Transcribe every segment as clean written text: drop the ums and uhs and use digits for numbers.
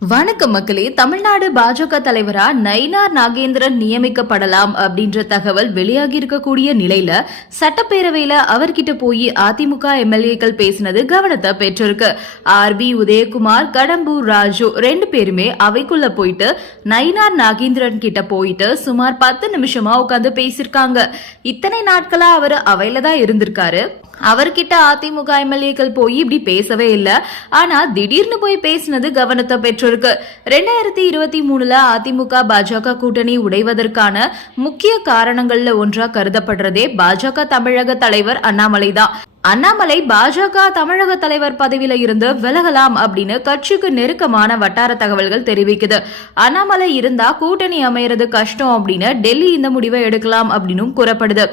வணக்கம் மக்களே. தமிழ்நாடு பாஜக தலைவரா நயினார் நாகேந்திரன் நியமிக்கப்படலாம் அப்படின்ற தகவல் வெளியாகி இருக்கக்கூடிய நிலையில சட்டப்பேரவையில அவர்கிட்ட போய் அதிமுக எம்எல்ஏக்கள் பேசினது கவனத்தை பெற்றிருக்கு. ஆர்பி உதயகுமார், கடம்பூர் ராஜு ரெண்டு பேருமே அவைக்குள்ள போயிட்டு நயினார் நாகேந்திரன் கிட்ட போயிட்டு சுமார் 10 நிமிஷமா உட்காந்து பேசிருக்காங்க. இத்தனை நாட்களா அவர் அவையில தான் இருந்திருக்காரு. அவர்கிட்ட அதிமுக எம்எல்ஏக்கள் போய் இப்படி பேசவே இல்லை. ஆனா திடீர்னு போய் பேசினது கவனத்தை பெற்றிருக்கு. 2023 அதிமுக பாஜக கூட்டணி உடைவதற்கான முக்கிய காரணங்கள்ல ஒன்றா கருதப்படுறதே பாஜக தமிழக தலைவர் அண்ணாமலை தான். அண்ணாமலை பாஜக தமிழக தலைவர் பதவியில இருந்து விலகலாம் அப்படின்னு கட்சிக்கு நெருக்கமான வட்டார தகவல்கள் தெரிவிக்குது. அண்ணாமலை இருந்தா கூட்டணி அமையறது கஷ்டம் அப்படின்னு டெல்லி இந்த முடிவை எடுக்கலாம் அப்படின்னு கூறப்படுது.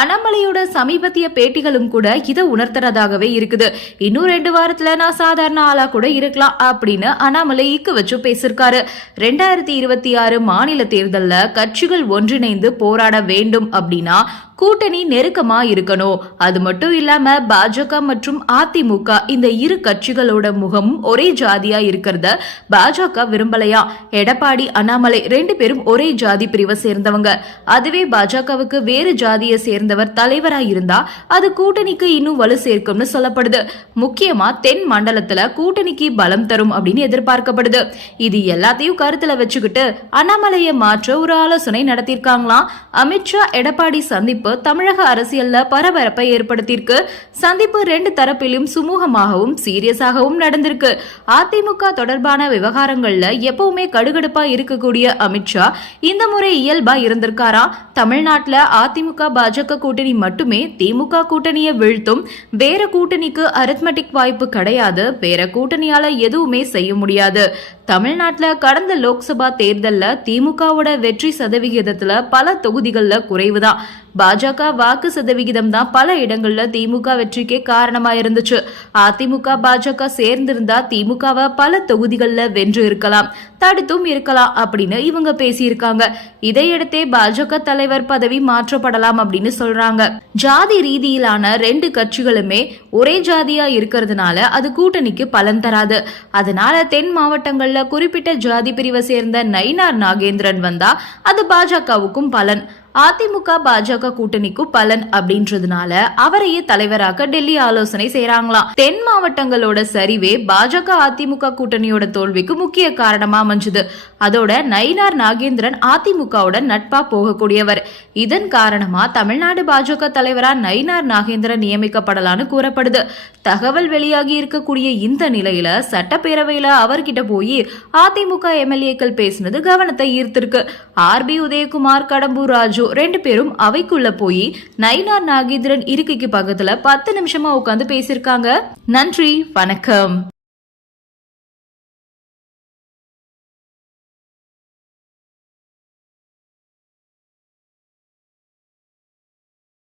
அண்ணாமலையோட சமீபத்திய பேட்டிகளும் கூட இதை உணர்த்துறதாகவே இருக்குது. இன்னும் 2 வாரத்துல நான் சாதாரண ஆளா கூட இருக்கலாம் அப்படின்னு அண்ணாமலை இக்கு வச்சு பேசிருக்காரு. 2026 மாநில தேர்தல்ல கட்சிகள் ஒன்றிணைந்து போராட வேண்டும் அப்படின்னா கூட்டணி நெருக்கமா இருக்கணும். அது மட்டும் இல்லாம பாஜக மற்றும் அதிமுக இந்த இரு கட்சிகளோட முகமும் ஒரே ஜாதியா இருக்கிறத பாஜக விரும்பலையா. எடப்பாடி, அண்ணாமலை 2 பேரும் ஒரே ஜாதி பிரிவை சேர்ந்தவங்க. அதுவே பாஜகவுக்கு வேறு ஜாதியை சேர்ந்தவர் தலைவரா இருந்தா அது கூட்டணிக்கு இன்னும் வலு சேர்க்கும்னு சொல்லப்படுது. முக்கியமா தென் மண்டலத்துல கூட்டணிக்கு பலம் தரும் அப்படின்னு எதிர்பார்க்கப்படுது. இது எல்லாத்தையும் கருத்துல வச்சுக்கிட்டு அண்ணாமலையை மாற்ற ஒரு ஆலோசனை நடத்திருக்காங்களாம். அமித்ஷா எடப்பாடி சந்திப்பு தமிழக அரசியல்ல பரபரப்பை ஏற்படுத்தியிருக்கு. சந்திப்பு 2 தரப்பிலும் சுமூகமாகவும் சீரியஸாகவும் நடந்திருக்கு. அதிமுக தொடர்பான விவகாரங்கள்ல எப்பவுமே கடுகடுப்பா இருக்கக்கூடிய அமித்ஷா இந்த முறை இயல்பா இருந்திருக்காரா. தமிழ்நாட்டுல அதிமுக பாஜக கூட்டணி மட்டுமே திமுக கூட்டணியை வீழ்த்தும். வேற கூட்டணிக்கு அரித்மெட்டிக் வாய்ப்பு கிடையாது. வேற கூட்டணியால எதுவுமே செய்ய முடியாது. தமிழ்நாட்டுல கடந்த லோக்சபா தேர்தல்ல திமுகவோட வெற்றி சதவிகிதத்துல பல தொகுதிகள்ல குறைவுதான். பாஜக வாக்கு சதவிகிதம் தான் பல இடங்கள்ல திமுக வெற்றிக்கே காரணமா இருந்துச்சு. அதிமுக பாஜக சேர்ந்திருந்தா திமுகவை பல தொகுதிகள்ல வென்று இருக்கலாம், தடுத்தும் இருக்கலாம் அப்படின்னு இவங்க பேசியிருக்காங்க. இதையடுத்தே பாஜக தலைவர் பதவி மாற்றப்படலாம் அப்படின்னு சொல்றாங்க. ஜாதி ரீதியிலான 2 கட்சிகளுமே ஒரே ஜாதியா இருக்கிறதுனால அது கூட்டணிக்கு பலன் தராது. அதனால தென் மாவட்டங்கள்ல குறிப்பிட்ட ஜாதி பிரிவை சேர்ந்த நயினார் நாகேந்திரன் வந்தா அது பாஜகவுக்கும் பலன், அதிமுக பாஜக கூட்டணிக்கும் பலன் அப்படின்றதுனால அவரையே தலைவராக டெல்லி ஆலோசனை செய்யறாங்களாம். தென் மாவட்டங்களோட சரிவே பாஜக அதிமுக கூட்டணியோட தோல்விக்கு முக்கிய காரணமா அமைஞ்சது. அதோட நயினார் நாகேந்திரன் அதிமுகவோட நட்பா போகக்கூடியவர். இதன் காரணமா தமிழ்நாடு பாஜக தலைவரா நயினார் நாகேந்திரன் நியமிக்கப்படலான்னு கூறப்படுது. தகவல் வெளியாகி இருக்கக்கூடிய இந்த நிலையில சட்டப்பேரவையில அவர்கிட்ட போய் அதிமுக எம்எல்ஏக்கள் பேசினது கவனத்தை ஈர்த்திருக்கு. ஆர்பி உதயகுமார், கடம்பூர் ராஜு 2 பேரும் அவைக்குள்ள போய் நயினார் நாகேந்திரன் இருக்கைக்கு பக்கத்துல 10 நிமிஷமா உட்காந்து பேசிருக்காங்க. நன்றி, வணக்கம்.